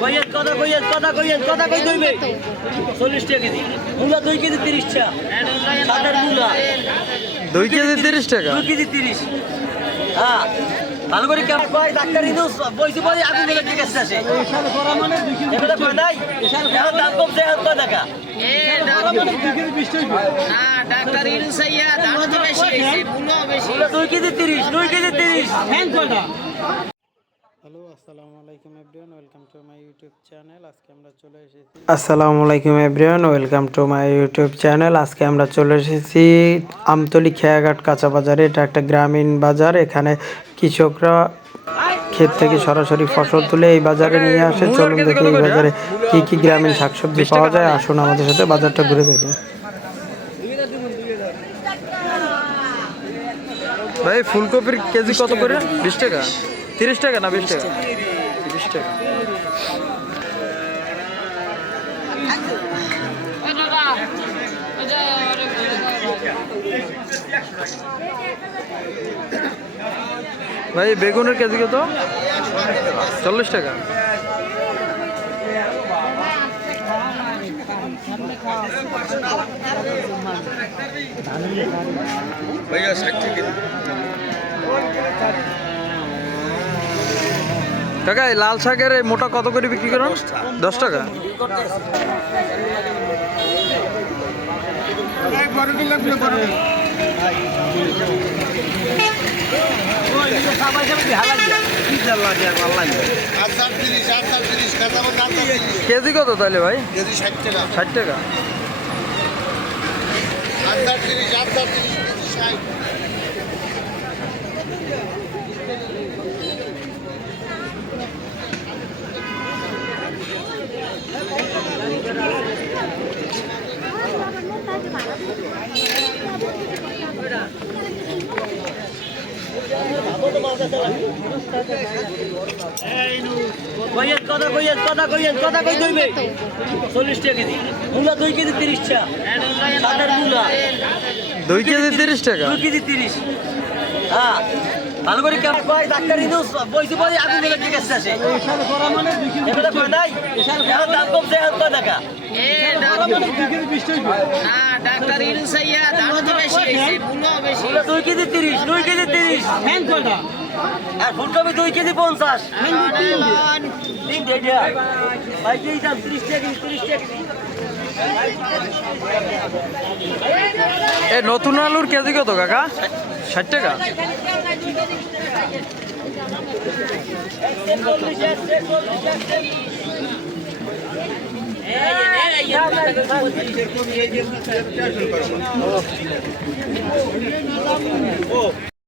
কথা কই দইবে 40 টাকা কেজি মূলা 2 কেজি 30 টাকা সাদের মূলা 2 কেজি 30 টাকা 2 কেজি 30 হ্যাঁ ভালো করে কেমন কয় ডাক্তার ইনুস বইছি বই আগুন ধরে ঠিক আছে এখানে করা মানে 2 কেজি এটা কয় নাই এখানে দাম কমছে কত টাকা ডাক্তার ইনুস আইয়া দাম তো বেশি হইছে মূল্য বেশি 2 কেজি 30 2 কেজি 30 হ্যাঁ কয়টা হ্যালো আসসালামু আলাইকুম everyone welcome to my YouTube channel আজকে আমরা চলে এসেছি আমতলী খেয়াঘাট কাঁচা বাজারে। এটা একটা গ্রামীণ বাজার। এখানে কৃষকরা ক্ষেত থেকে সরাসরি ফসল তুলে এই বাজারে নিয়ে আসে। চলুন দেখি এই বাজারে কি কি গ্রামীণ শাকসবজি পাওয়া যায়। আসুন আমাদের সাথে বাজারটা ঘুরে দেখি। ভাই ফুলকপির কেজি কত করে? 20 টাকা 30 টাকা না 20 টাকা 30 টাকা। ভাই বেগুনের কেজি কত? 40 টাকা। ভাইয়া 60 টাকা। কাকা এই লাল শাকের এই মোটা কত করে বিক্রি করেন? 10 টাকা। কেজি কত তাহলে ভাই? 60 টাকা। 60 টাকা। কথা কই দইবে 40 টাকা কেজি মূলা 2 কেজি 30 টাকা সাদের মূলা 2 কেজি 30 টাকা 2 কেজি 30 হ্যাঁ ভালো করে কেমন কয় ডাক্তার ইনুস বইছি বই আগুন ধরে ঠিক আছে এখানে করা মানে 2 কেজি এটা কয় নাই এখানে দাম কমছে কত টাকা ডাক্তার ইনুস আইয়া দাম তো বেশি হইছে মূল্য বেশি 2 কেজি 30 2 কেজি 30 হ্যাঁ কয়টা আর ফুলকপি 2 কেজি 50 তিন দেড় ভাই কি দাম 30 টাকা 30 টাকা এই নতুন আলুর কেজি কত কাকা? 60 টাকা।